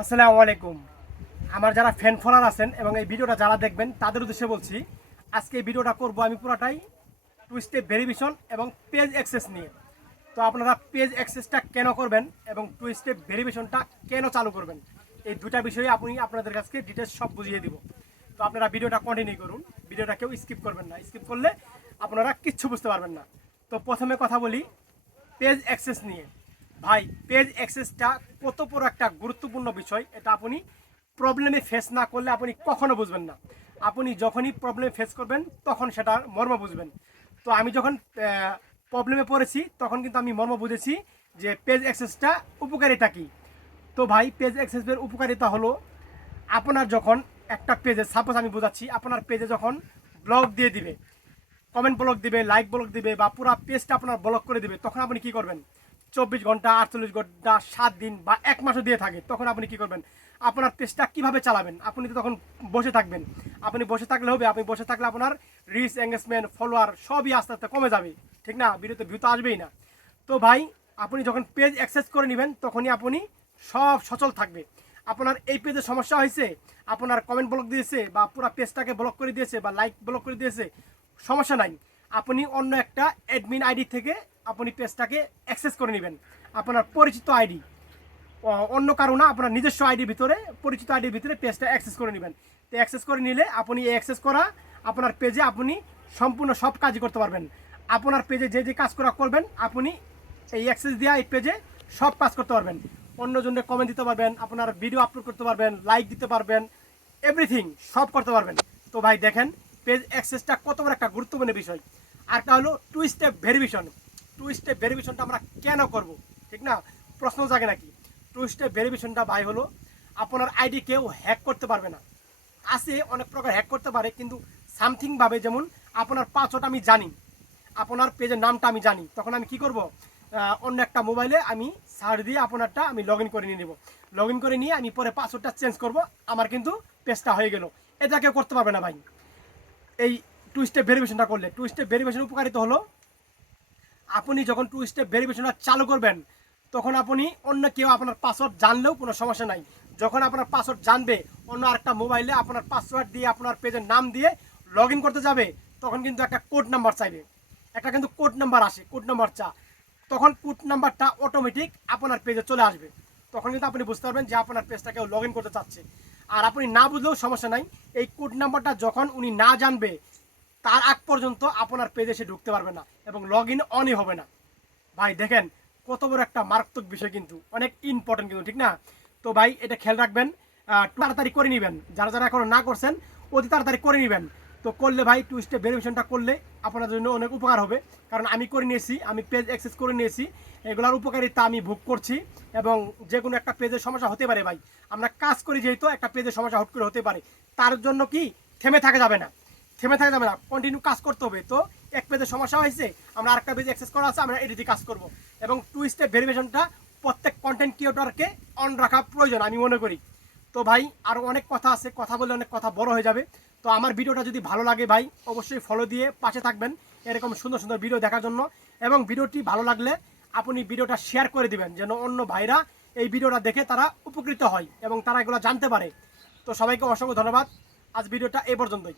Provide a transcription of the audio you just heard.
আসসালামু আলাইকুম। আমার যারা ফ্যান ফলোয়ার আছেন এবং এই ভিডিওটা যারা দেখবেন তাদের উদ্দেশ্যে বলছি, আজকে এই ভিডিওটা করব আমি পুরাটাই টু স্টেপ ভেরিফিকেশন এবং পেজ অ্যাক্সেস নিয়ে। তো আপনারা পেজ অ্যাক্সেসটা কেন করবেন এবং টু স্টেপ ভেরিফিকেশনটা কেন চালু করবেন, এই দুটা বিষয়ে আপনাদের কাছে ডিটেলস সব বুঝিয়ে দিব। তো আপনারা ভিডিওটা কন্টিনিউ করুন, ভিডিওটা কেউ স্কিপ করবেন না, স্কিপ করলে আপনারা কিচ্ছু বুঝতে পারবেন না। তো প্রথমে কথা বলি পেজ অ্যাক্সেস নিয়ে। ভাই, পেজ অ্যাক্সেসটা কত বড় একটা গুরুত্বপূর্ণ বিষয়, এটা আপনি প্রবলেমে ফেস না করলে আপনি কখনো বুঝবেন না। আপনি যখনই প্রবলেমে ফেস করবেন তখন সেটার মর্ম বুঝবেন। তো আমি যখন প্রবলেমে পড়েছি তখন কিন্তু আমি মর্ম বুঝেছি যে পেজ অ্যাক্সেসটা উপকারিতা কী। তো ভাই, পেজ অ্যাক্সেসের উপকারিতা হলো, আপনার যখন একটা পেজে, সাপোজ আমি বোঝাচ্ছি, আপনার পেজে যখন ব্লগ দিয়ে দিবে, কমেন্ট ব্লক দিবে, লাইক ব্লক দিবে বা পুরো পেজটা আপনার ব্লক করে দিবে, তখন আপনি কি করবেন? 24 ঘন্টা, 48 ঘন্টা, 7 দিন বা 1 মাসও দিয়ে থাকে, তখন আপনি কি করবেন? আপনার পেজটা কিভাবে চালাবেন? আপনি তো তখন বসে থাকবেন। আপনি বসে থাকলে হবে? আপনি বসে থাকলে আপনার রিচ, এঙ্গেজমেন্ট, ফলোয়ার সবই আস্তে আস্তে কমে যাবে, ঠিক না? ভিডিওতে ভিউ তো আসবেই না। তো ভাই, আপনি যখন পেজ অ্যাক্সেস করে নেবেন তখনই আপনি সব সচল থাকবে। আপনার এই পেজে সমস্যা হয়েছে, আপনার কমেন্ট ব্লক দিয়েছে বা পুরো পেজটাকে ব্লক করে দিয়েছে বা লাইক ব্লক করে দিয়েছে, সমস্যা নাই। আপনি অন্য একটা অ্যাডমিন আইডি থেকে আপনি পেজটাকে অ্যাক্সেস করে নেবেন। আপনার পরিচিত আইডি, অন্য কারো না, আপনার নিজস্ব আইডির ভিতরে, পরিচিত আইডির ভিতরে পেজটা অ্যাক্সেস করে নেবেন। তো অ্যাক্সেস করে নিলে আপনি এই অ্যাক্সেস করা আপনার পেজে আপনি সম্পূর্ণ সব কাজই করতে পারবেন। আপনার পেজে যে যে কাজ করা করবেন আপনি এই অ্যাক্সেস দেওয়া এই পেজে সব কাজ করতে পারবেন। অন্যজনের কমেন্ট দিতে পারবেন, আপনার ভিডিও আপলোড করতে পারবেন, লাইক দিতে পারবেন, এভরিথিং সব করতে পারবেন। তো ভাই দেখেন, পেজ অ্যাক্সেসটা কত বড় একটা গুরুত্বপূর্ণ বিষয়। আরটা হলো two step verification. Two step ভেরিফিকেশনটা আমরা কেন করব, ঠিক না? প্রশ্ন জাগে নাকি? টু স্টেপ ভেরিফিকেশনটা ভাই হলো, আপনার আইডি কেউ হ্যাক করতে পারবে না। আছে অনেক প্রকার হ্যাক করতে পারে, কিন্তু সামথিংভাবে, যেমন আপনার পাসওয়ার্ড আমি জানি, আপনার পেজের নামটা আমি জানি, তখন আমি কি করব? অন্য একটা মোবাইলে আমি সার্চ দিয়ে আপনারটা আমি লগ ইন করে নিয়ে নেব। লগ ইন করে নিয়ে আমি পরে পাসওয়ার্ডটা চেঞ্জ করব, আমার কিন্তু পেজটা হয়ে গেল। এটা কেউ করতে পারবে না ভাই। এই টু স্টেপ ভেরিফিকেশনটা করলে, টু স্টেপ ভেরিফিকেশন উপকারিতা হলো, আপনি যখন টু স্টেপ ভেরিফিকেশনটা চালু করবেন তখন আপনি অন্য কেউ আপনার পাসওয়ার্ড জানলেও কোনো সমস্যা নাই। যখন আপনার পাসওয়ার্ড জানবে, অন্য আরেকটা মোবাইলে আপনার পাসওয়ার্ড দিয়ে আপনার পেজের নাম দিয়ে লগ ইন করতে যাবে, তখন কিন্তু একটা কোড নাম্বার চাইবে। একটা কিন্তু কোড নাম্বার আসে, কোড নাম্বার তখন কোড নাম্বারটা অটোমেটিক আপনার পেজে চলে আসবে। তখন কিন্তু আপনি বুঝতে পারবেন যে আপনার পেজটা কেউ লগ ইন করতে চাচ্ছে। আর আপনি না বুঝলেও সমস্যা নাই, এই কোড নাম্বারটা যখন উনি না জানবে তার আগ পর্যন্ত আপনার পেজে সে ঢুকতে পারবে না এবং লগ ইন অনই হবে না। ভাই দেখেন, কত বড় একটা মারাত্মক বিষয়, কিন্তু অনেক ইম্পর্টেন্ট কিন্তু, ঠিক না? তো ভাই, এটা খেয়াল রাখবেন, তাড়াতাড়ি করে নেবেন। যারা যারা এখনো না করছেন অতি তাড়াতাড়ি করে নেবেন। তো করলে ভাই, টু স্টেপ ভেরিফিকেশনটা করলে আপনার জন্য অনেক উপকার হবে। কারণ আমি করে নিয়েছি, আমি পেজ অ্যাক্সেস করে নিয়েছি, এগুলোর উপকারিতা আমি ভোগ করছি। এবং যে কোনো একটা পেজের সমস্যা হতে পারে ভাই, আমরা কাজ করি যেহেতু, একটা পেজের সমস্যা হট করে হতে পারে। তার জন্য কি থেমে থাকা যাবে না, থেমে থাকা যাবে না, কন্টিনিউ কাজ করতে হবে। তো এক পেজের সমস্যা হয়েছে, আমরা আরেকটা পেজ অ্যাক্সেস করা আছে, আমরা এডিটে কাজ করব। এবং টু স্টেপ ভেরিফিকেশনটা প্রত্যেক কন্টেন্ট ক্রিয়েটরকে অন রাখা প্রয়োজন আমি মনে করি। তো ভাই, আরও অনেক কথা আছে, কথা বললে অনেক কথা বড় হয়ে যাবে। তো আমার ভিডিওটা যদি ভালো লাগে ভাই, অবশ্যই ফলো দিয়ে পাশে থাকবেন এরকম সুন্দর সুন্দর ভিডিও দেখার জন্য। এবং ভিডিওটি ভালো লাগলে আপনি ভিডিওটা শেয়ার করে দিবেন, যেন অন্য ভাইরা এই ভিডিওটা দেখে তারা উপকৃত হয় এবং তারা এগুলো জানতে পারে। তো সবাইকে অসংখ্য ধন্যবাদ। আজ ভিডিওটা এই পর্যন্তই।